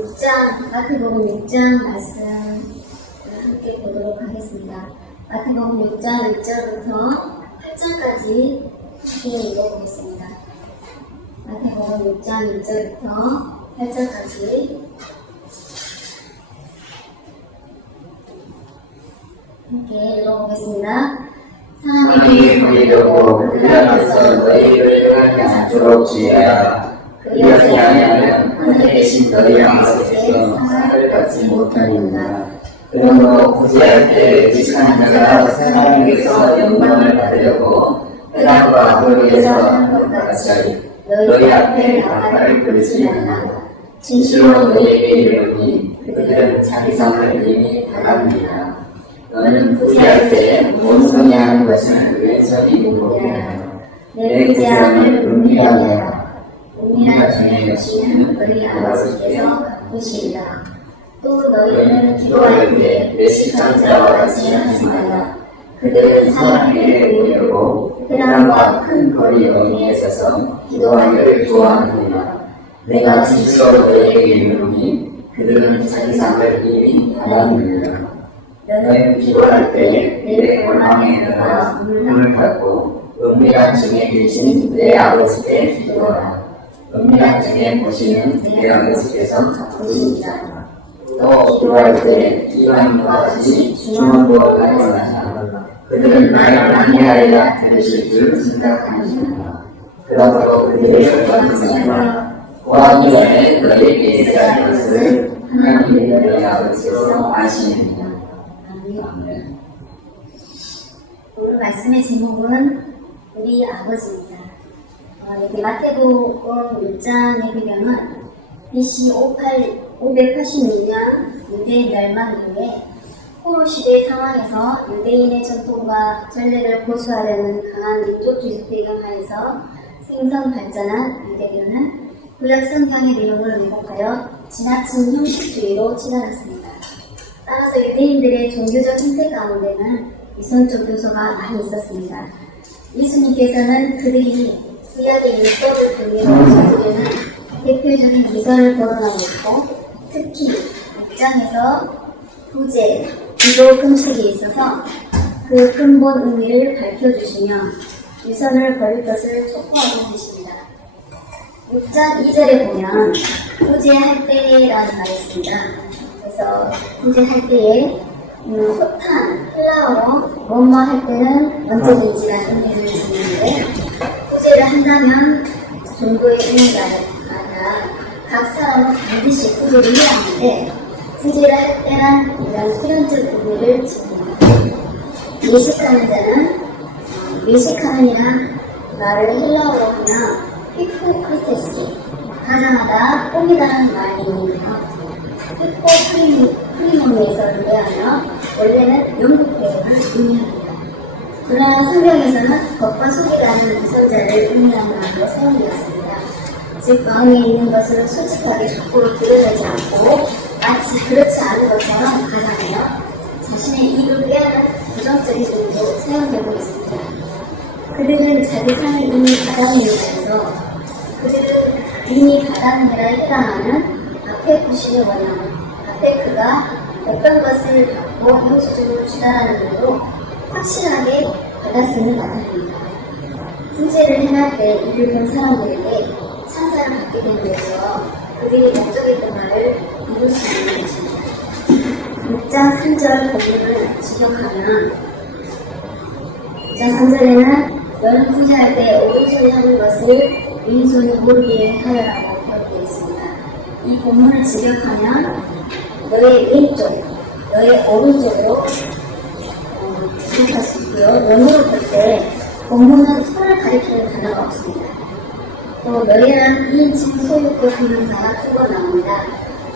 6장, 마태복음 6장 말씀 함께 보도록 하겠습니다. 마태복음 6장 1절부터 8절까지 함께 읽어보겠습니다. 마태복음 6장 1절부터 8절까지 함께 읽어보겠습니다. 하나님이 보이려고 그들 앞에서 너희를 하지 않도록 주의하라. 그리하지 아니하면 하늘에 계신 너희 아버지께서 상을 받지 못하리라. 그러므로 구제할 때 지식하는 자가 하나님께서 영광을 받으려고 회당과 거리에서 하는 것 같이 너희 앞에 나팔을 불지 않아. 진실로 너희에게 이르노니 그들은 자기 상을 이미 받았느니라. 너는 구제할 때 온전히 하는 것은 왼손이 무겁게 하라. 내 구제함을 은밀하게 하라. 은밀한 중에 여시는 너희 아버지께서 갚으시리라. 또 너희는 기도할 때 외식한 자와 같이 하지 말라. 그들은 사람에게 보이려고 회당과 큰 거리 어디에 서서 기도하기를 좋아하느니라. 내가 진실로 너희에게 이르노니 그들은 자기 상을 이미 받았느니라. 너는 기도할 때 내 골망에 들어가 문을 닫고 은밀한 중에 계신 내 아버지께 기도하라. 은밀한 중에 보시는 내 아버지께서 갚으시리라. 또 기도할 때 이방인과 같이 중언부어 가지 마라. 그들은 나를 방해하리라 들으실 줄 생각하느니라. 그러므로 그들을 떠나지 마라. 구하기 전에 너희에게 있어야 할 것을 하나님의 너희 아버지께서 아시느니라. 아멘. 오늘 말씀의 제목은 우리 아버지입니다. 여기 마태복음 6장의 배경은 BC 586년 유대 멸망 이후에 포로 시대 상황에서 유대인의 전통과 전례를 고수하려는 강한 민족주의 배경하에서 생선 발전한 유대교는 구약 성경의 내용을 왜곡하여 지나친 형식주의로 치달았습니다. 따라서 유대인들의 종교적 형태 가운데는 이선적 요소가 많이 있었습니다. 예수님께서는 그들이 구약의 율법을 등으로 지키려는 대표적인 미선을 거론하고 있고, 특히 6장에서 구제, 기도 금식이 있어서 그 근본 의미를 밝혀주시며 위선을 버릴 것을 촉구하고 계십니다. 6장 2절에 보면 구제할 때라는 말이 있습니다. 그래서 구제할 때에 호탄, 헬라어로 뭐뭐 할 때는 언제든지라는 의미를 주는데, 구제를 한다면 종교의 의미가 아니라 각 사람은 반드시 구제를 해야 하는데, 구제를 할 때는 이런 필연적 의미를 지닙니다. 외식하는 자는 외식하는이란 말을 헬라어로 하면 히포크리테스, 가장하다, 뽕이다는 말이 있는데요. 히포크리몬에서 유래하며 원래는 영국 배우를 의미합니다. 그러나 성경에서는 겉과 속이 다른 위선자를 의미하는 말로 사용되었습니다. 즉 마음에 있는 것을 솔직하게 밖으로 드러내지 않고 마치 그렇지 않은 것처럼 가장하여 자신의 이익을 빼앗는 부정적인 의미로 사용되고 있습니다. 그들은 자기 상을 이미 받았는 일에서 그들은 이미 받았는 일에 해당하는 아페쿠신의 원형, 아페크가 어떤 것을 받고 형식적으로 주다라는 의미로 확실하게 받았음을 나타냅니다. 구제를 행할 때 이를 본 사람들에게 찬사를 받게 된 데서 그들이 목적했던 말을 이룰 수 있는 것입니다. 6장 3절 본문을 직역하면 6장 3절에는 너는 구제할 때 오른손이 하는 것을 왼손이 모르게 하여라고 기록되어 있습니다. 이 본문을 직역하면 너의 왼쪽, 너의 오른쪽으로 기억할 수 있고요. 원어로 볼 때 본문은 손을 가리키는 단어가 없습니다. 또 너희란 2인칭 소유격 비명사가 두 번 나옵니다.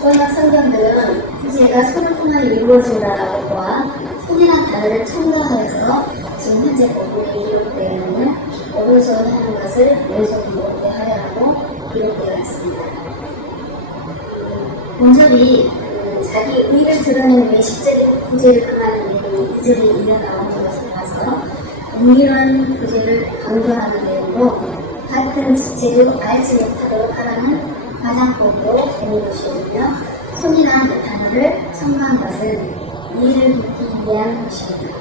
번역 성경들은 구제가 손을 통하여 이루어진다라고 보아 손이란 단어를 첨가하여서 지금 현재 본문에 기록되어 있는 오른손이 하는 것을 왼손이 모르게 하여라고 기록되어 있습니다. 본절이 자기 의를 드러내는 외식적인 구제를 금하는 내용이 2절에 이어 나오는 것을 봐서 은밀한 구제를 강조하는 내용으로 같은 주체를 알지 못하도록 하라는 가장법으로 되는 것이거든요. 손이라는 그 단어를 첨가한 것은 이를 묻기 위한 것입니다.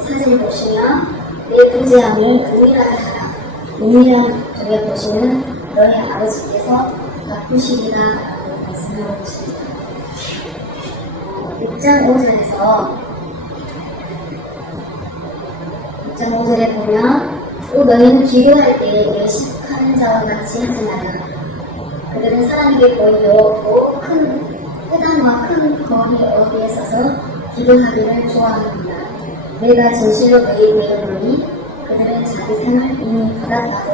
사진 보시면 내 부재함을 은밀하게 하라. 은밀한 쪽에 보시면 너희 아버지께서 갚으시리라 라고 말씀하고 계십니다. 6장 5절에 보면 또 너희는 기도할 때 외식하는 자와 같이 하지 말라. 그들은 사람에게 보이고 큰 회당과 큰 거리 어디에 서서 기도하기를 좋아합니다. 내가 진실로 너희에게 이르노니 그들은 자기 생을 이미 받았다고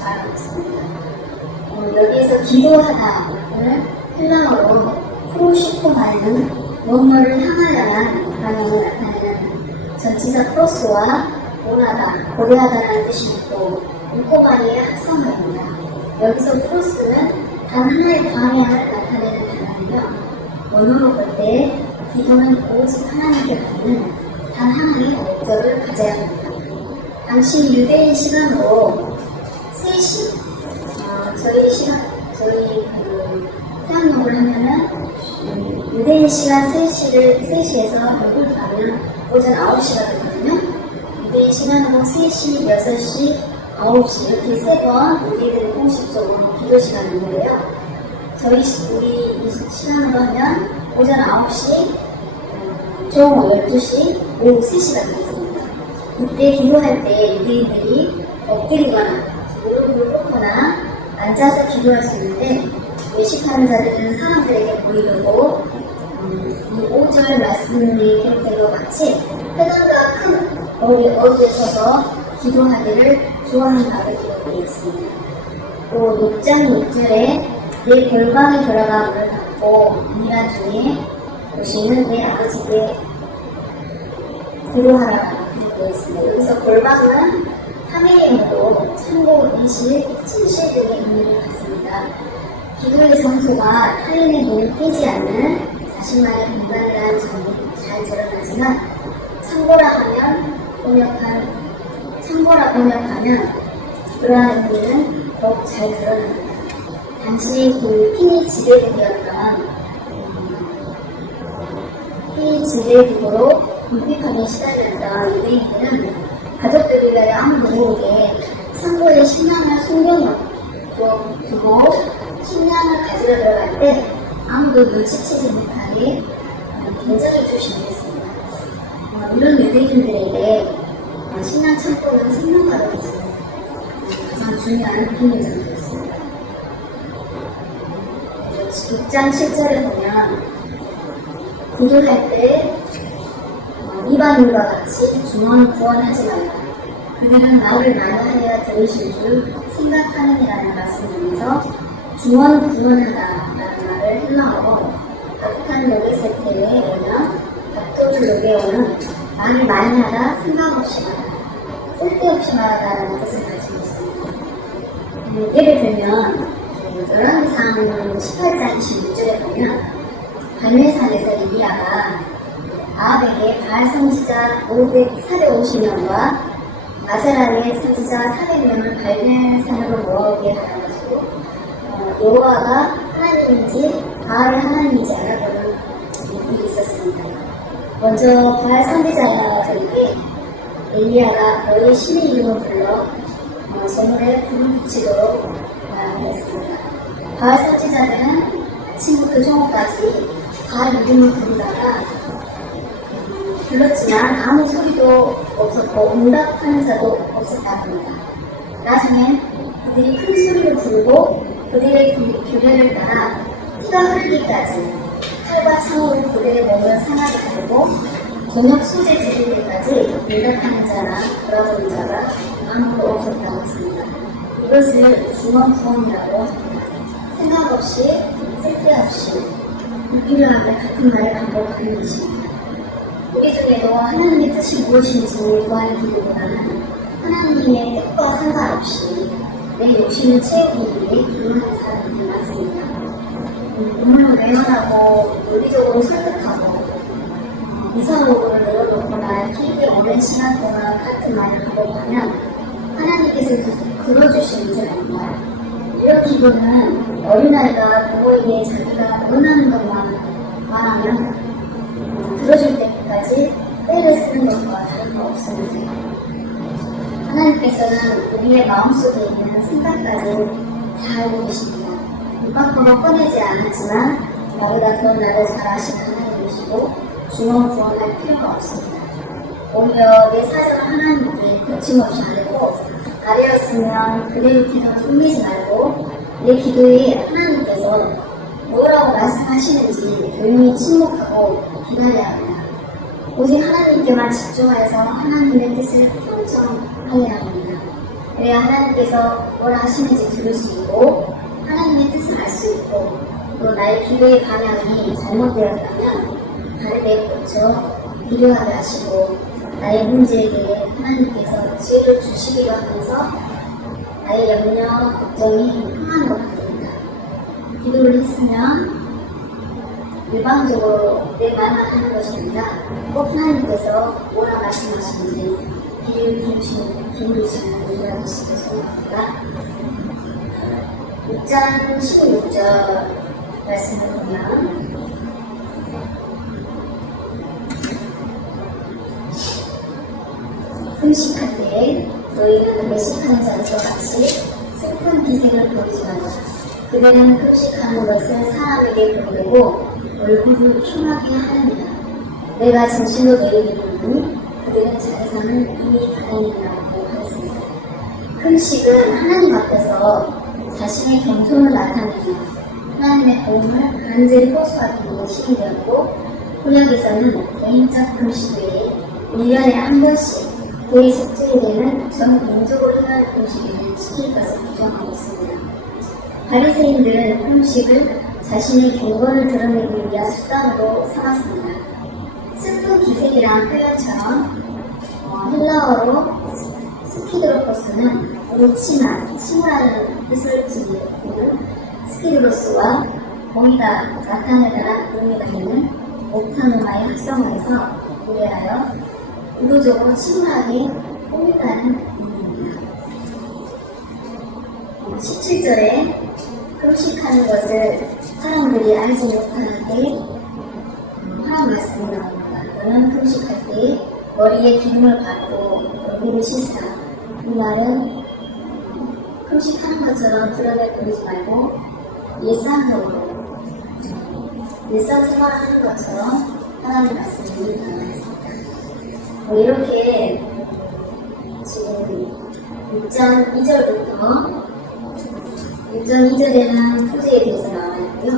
말하고 있습니다. 여기에서 기도하다를 헬라어로 프로시코하는 무언가를 향하여란 방향을 나타내는 전치사 프로스와 원하다, 고려하다라는 뜻이 있고 이코바리의 합성어입니다. 여기서 프로스는 단 하나의 방향을 나타내는 단어이며 원어로 볼 때 기도는 오직 하나님께 받는 단 하나의 목적을 가져야 합니다. 당시 유대인 시간으로 3시, 저희 태양력을 하면은 유대인 시간 3시에서 6을 가면 오전 9시가 되거든요. 유대인 시간으로 3시, 6시, 9시 이렇게 3번 우리들의 공식적으로 기도 시간이 있는데요. 우리 이 시간으로 하면 오전 9시, 종 12시, 오후 3시가 되겠습니다. 이때 기도할 때 유대인들이 엎드리거나 무릎을 꿇거나 앉아서 기도할 수 있는데 외식하는 자들은 사람들에게 보이려고 이 5절 말씀에 기록된 것 같이 회당과 큰 어디에 서서 기도하기를 좋아한다고 기록되어 있습니다. 또 6장 6절에 내 골방에 들어가 문을 닫고 은밀한 중에 보시는 내 아버지께 기도하라 기록되어 있습니다. 여기서 골방은 하메이므로 창고, 인실, 침실 등의 의미를 갖습니다. 기도의 장소가 타인의 눈에 띄지 않는 자신만의 공간이라는 점이 잘 드러나지만 창고라 번역하면 그러한 의미는 더욱 잘 드러납니다. 당시 핀이 지배국으로 궁핍하게 시달렸던 유대인들은 가족들을 위하여 아무도 모르게 창고에 식량을 숨겨두고 식량을 가지러 들어갈 때 아무도 눈치채지 못하게 굉장히 조심했습니다. 이런 유대인들에게 식량 창고는 생명과도 가장 중요한 비밀점이었습니다. 6장 7절에 보면 기도할 때 이방인과 같이 중언 구원하지 말라. 그들은 말을 많이 하여 들으실 줄 생각하느니라는 말씀이면서 중언 구원하다라는 말을 헬라어로 악한 로게세테에 오면 닥토를 로게오는 말을 많이 하다 생각 없이 말하다 쓸데없이 말하다라는 뜻을 가지고 있습니다. 예를 들면 열왕기상 18장 26절에 보면 갈멜산에서 엘리야가 아합에게 바알 선지자 450명과 아세라의 선지자 400명을 갈멜산으로 모아오게 하여가지고 여호와가 하나님인지 바알이 하나님인지 알아보는 일이 있었습니다. 먼저 바알 선지자에게 엘리야가 너희 신의 이름을 불러 제물에 불을 붙이도록 말했습니다. 바알 선지자들은 아침부터 저녁까지 바알 이름을 부르다가 불렀지만 아무 소리도 없었고 응답하는 자도 없었다고 합니다. 나중엔 그들이 큰 소리로 부르고 그들의 규례를 따라 피가 흐르기까지 칼과 창으로 그들의 몸을 상하게 하고 저녁 소재 지를 때까지 응답하는 자나 돌아보는 자가 아무도 없었다고 했습니다. 이것을 중언부언이라고 합니다. 생각 없이 쓸데없이 불필요하게 같은 말을 반복하는 것입니다. 우리 중에도 하나님의 뜻이 무엇인지 구하는 기도보다는 하나님의 뜻과 상관없이 내 욕심을 채우기 위해 기도하는 사람들이 많습니다. 눈물로 외면하고 논리적으로 설득하고 이상으로를 내려놓거나 길게 오랜 시간 동안 같은 말을 반복하면 하나님께서 들어주시는 줄 압니다. 이런 기도는 어린아이가 부모에게 자기가 기도하면 들어줄 때까지 때를 쓰는 것과 다른 거 없습니다. 하나님께서는 우리의 마음속에 있는 생각까지 다 알고 계십니다. 입 밖으로 꺼내지 않았지만 나보다 더 나를 잘 아시는 하나님이시고 중언부언할 필요가 없습니다. 오히려 내 사정을 하나님께 거침없이 아뢰고 아뢰었으면 그대로 기도를 끝내지 말고 내 기도에 하나님께서 뭐라고 말씀하시는지 조용히 침묵하고 기다려야 합니다. 오직 하나님께만 집중하여서 하나님의 뜻을 평정하여야 합니다. 그래야 하나님께서 뭘 하시는지 들을 수 있고 하나님의 뜻을 알 수 있고 또 나의 기도의 방향이 잘못되었다면 다르게 고쳐 기도하게 하시고 나의 문제에 대해 하나님께서 지혜를 주시기도 하면서 나의 염려, 걱정이 항한 것 같습니다. 기도를 했으면 일방적으로 내 말만 하는 것이 아니라 꼭 하나님께서 뭐라 말씀하시는지 귀를 기울이시는 우리가 되시길 소원합니다. 6장 16절 말씀을 보면 금식할 때 너희는 외식하는 자들과 같이 슬픈 기색을 보이지 말라. 그들은 금식하는 것을 사람에게 보이고 얼굴을 흉하게 하느니라. 내가 진실로 너희에게 이르노니 그들은 자기상을 이미 받아내리라고 하였습니다. 금식은 하나님 앞에서 자신의 겸손을 나타내며 하나님의 도움을 간절히 호소하기 위해 시행되었고 구약에서는 개인적 금식 외에 1년에 한 번씩 그의 속죄에 되는 전 민족으로 행할 금식에는 지킬 것을 규정하고 있습니다. 바리새인들은 금식을 자신의 경건을 드러내기 위한 수단으로 삼았습니다. 슬픈 기색이란 표현처럼 헬라어로 스키드로포스는 옳지만 침울하는 뜻을 지니는 스키드로스와 거기다 나타내다란 의미가 있는 오타노마의 합성어에서 유래하여 의도적으로 침울하게 꾸몄다는 의미입니다. 17절에 금식하는 것을 사람들이 알지 못하게 하는 말씀이 나옵니다. 너는 금식할 때 머리에 기름을 바르고 얼굴을 씻으라. 이 말은 금식하는 것처럼 드러내 보이지 말고 일상생활하는 것처럼 하나님 말씀이 나와있습니다. 이렇게 지금 6장 2절부터 6장 2절에는 구제에 대해서 나와 있고요.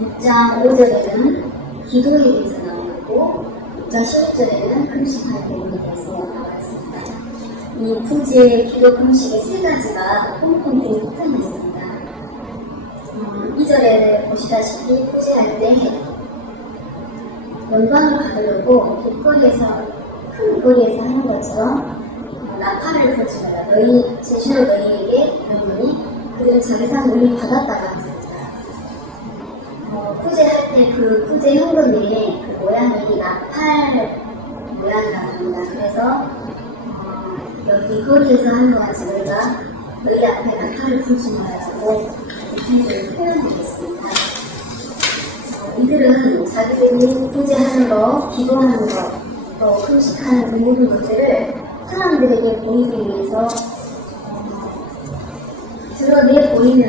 6장 5절에는 기도에 대해서 나와 있고 6장 16절에는 금식할 때에 대해서 나와 있습니다. 이 구제, 기도, 금식의 세 가지가 공통된 특징이 있습니다. 2절에 보시다시피 구제할 때 영광을 받으려고 큰 거리에서 하는 것처럼 나팔을 불지마라. 너희 제시로 너희에게 이르노니 그들은 자기 상을 이미 받았다고 했습니다. 구제할 때 그 구제 현금의 그 모양이 나팔 모양이라고 합니다. 그래서 여기 거리에서 하는 것 같이 너희가 너희 앞에 나팔을 불지 마라라고 이렇게 표현하겠습니다. 이들은 자기들이 구제하는 것, 기도하는 것, 또 금식하는 그 모든 것들을 사람들에게 보이기 위해서 드러내 보이고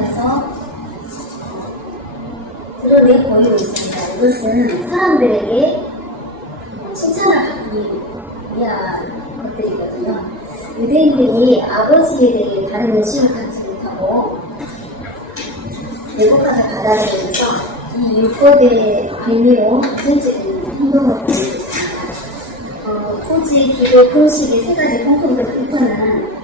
있습니다. 이것은 사람들에게 칭찬을 받기 위한 것들이거든요. 유대인들이 아버지에 대해 다른 의식을 갖지 못하고 외국가서 받아들이면서 이 율법의 빌미로 전체적인 행동을 보이고 있습니다. 구제, 기도, 금식의 세 가지 공통된 패턴은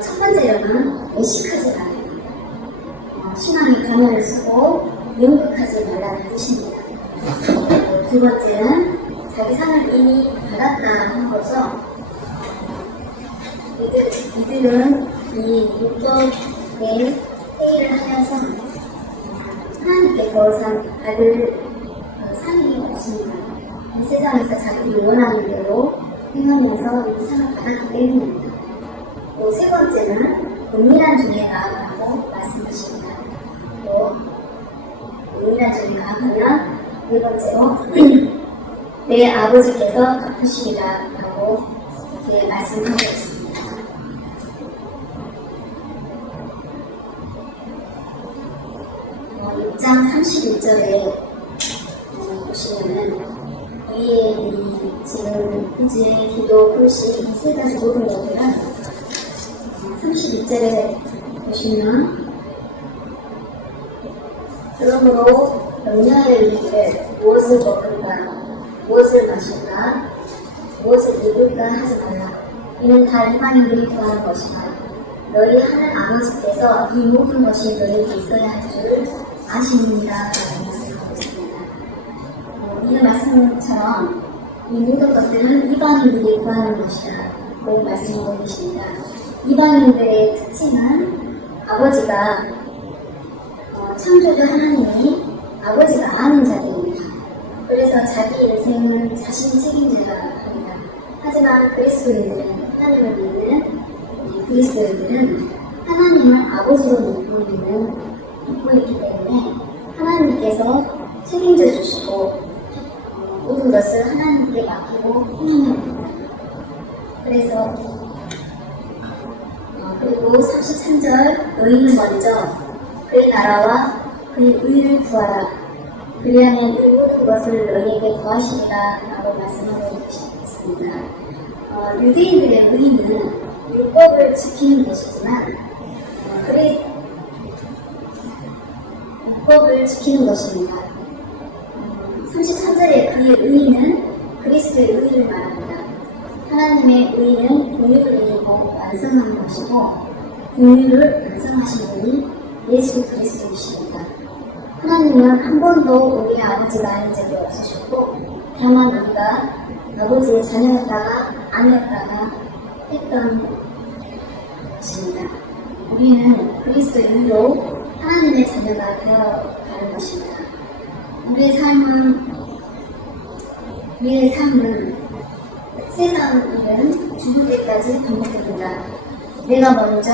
첫 번째로는 외식하지 말아요. 신앙의 가면을 쓰고 연극하지 말라는 뜻입니다. 두 번째는 자기 상을 이미 받았다 하는 거죠. 이들은 이 율법에 회의를 하여서 하나님께 더 받을 상이 없습니다. 이 세상에서 자기들이 원하는 대로 행하면서 이 상을 받았기 때문입니다. 또 세 번째는 은밀한 중에 나아가라고 말씀하십니다. 또 은밀한 중에 나아가면 네 번째로 내 아버지께서 갚으시리라 라고 이렇게 말씀하고 있습니다. 6장 31절에 보시면은 위에 이 지금 구제, 기도, 글씨 이 세 가지 모든 것들은 32절에 보시면 그러므로 명령에 이르기를 무엇을 먹을까, 무엇을 마실까, 무엇을 입을까 하지 말라. 이는 다 이방인들이 구하는 것이다. 너희 하는 아버지께서 이 모든 것이 너희에게 있어야 할 줄 아시느니라 라고 말씀하고 있습니다. 이 말씀처럼 이 모든 것들은 이방인들이 구하는 것이다 라고 말씀하고 계십니다. 이방인들의 특징은 아버지가 창조주 하나님이 아버지가 아는 자들입니다. 그래서 자기 인생은 자신이 책임져야 합니다. 하지만 그리스도인들은, 하나님을 믿는 그리스도인들은 하나님을 아버지로 믿고 있기 때문에 하나님께서 책임져 주시고 모든 것을 하나님께 맡기고 행합니다. 그래서 그리고 33절 너희는 먼저 그의 나라와 그의 의를 구하라. 그리하면 이 모든 것을 너희에게 더하시리라 라고 말씀하고 있습니다. 유대인들의 의는 율법을 지키는 것이지만 율법을 지키는 것입니다. 33절에 그의 의는 그리스도의 의를 말합니다. 하나님의 의는 긍휼을 이루고 완성하는 것이고 긍휼을 완성하신 분이 예수 그리스도이십니다. 하나님은 한 번도 우리의 아버지가 아닌 적이 없으셨고 다만 우리가 아버지의 자녀였다가 아니었다가 했던 것입니다. 우리는 그리스도의 의로 하나님의 자녀가 되어가는 것입니다. 우리의 삶은 세상 일은 죽을 때까지 반복됩니다. 내가 먼저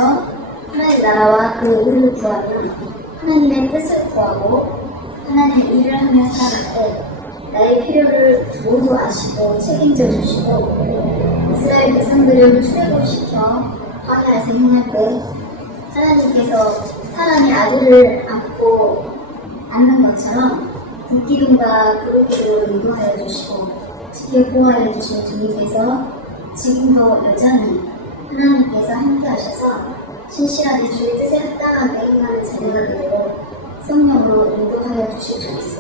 하나님의 나라와 그 의를 구하면 하나님의 뜻을 구하고 하나님의 일을 하며 살아갈 때 나의 필요를 모두 아시고 책임져 주시고 이스라엘 백성들을 출애굽시켜 광야에서 행할 때 하나님께서 사람이 아기를 안는 것처럼 붓기둥과 그릇기로 인도하여 주시고 지켜 보호하여 주신 주님께서 지금도 여전히 하나님께서 함께 하셔서 신실하게 주의 뜻에 합당하게 행하는 자녀가 되도록 성령으로 인도하여 주실 수 있습니다.